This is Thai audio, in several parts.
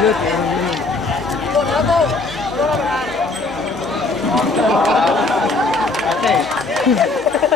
เลือดกดแล้วตู้รับประทาน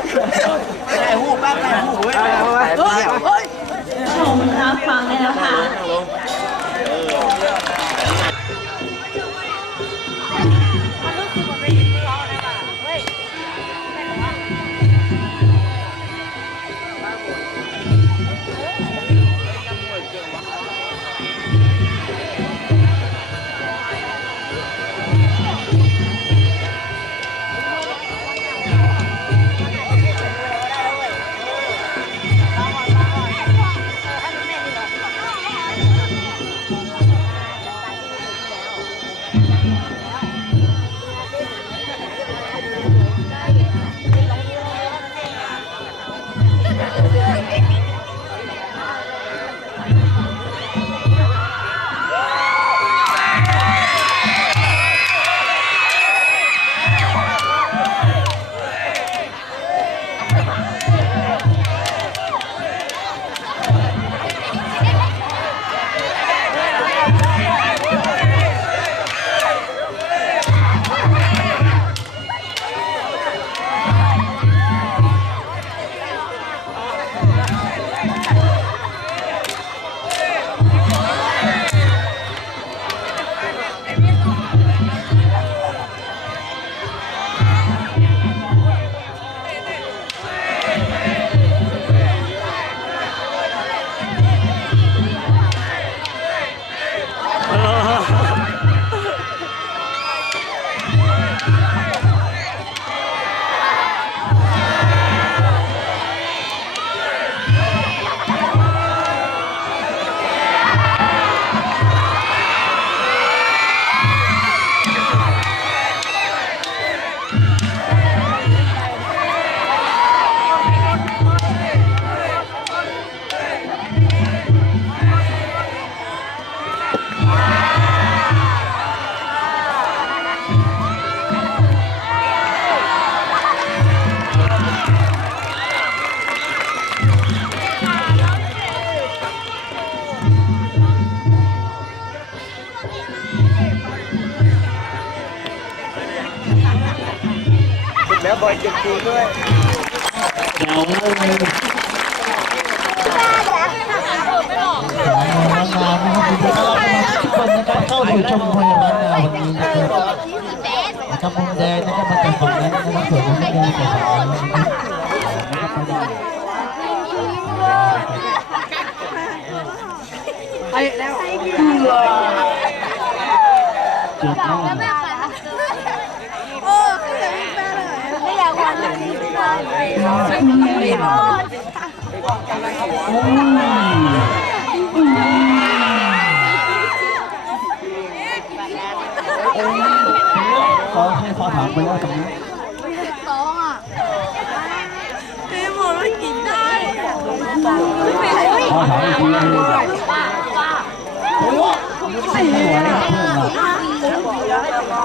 แล้วบอยจะกินด้วย เดี๋ยวงานนะครับยินดีต้อนรับทุกคนนะครับเข้าสู่ชมพยาบาลนาวันนี้นะครับนะครับมุมแดงนะครับมาจากฝั่งนั้นนะครับส่วนมุมแดงจากฝั่งนั้นนะครับจุดน้ำโอ้คือจะไม่แม่เลยไม่อยากวันนี้เลยไม่รอด ขอให้ขอถามไปว่าตรงนี้ต้องอะพี่หมดไม่กินได้ขอถามอีกทีนึงป้าป้าม่ไหวแล้วเพื่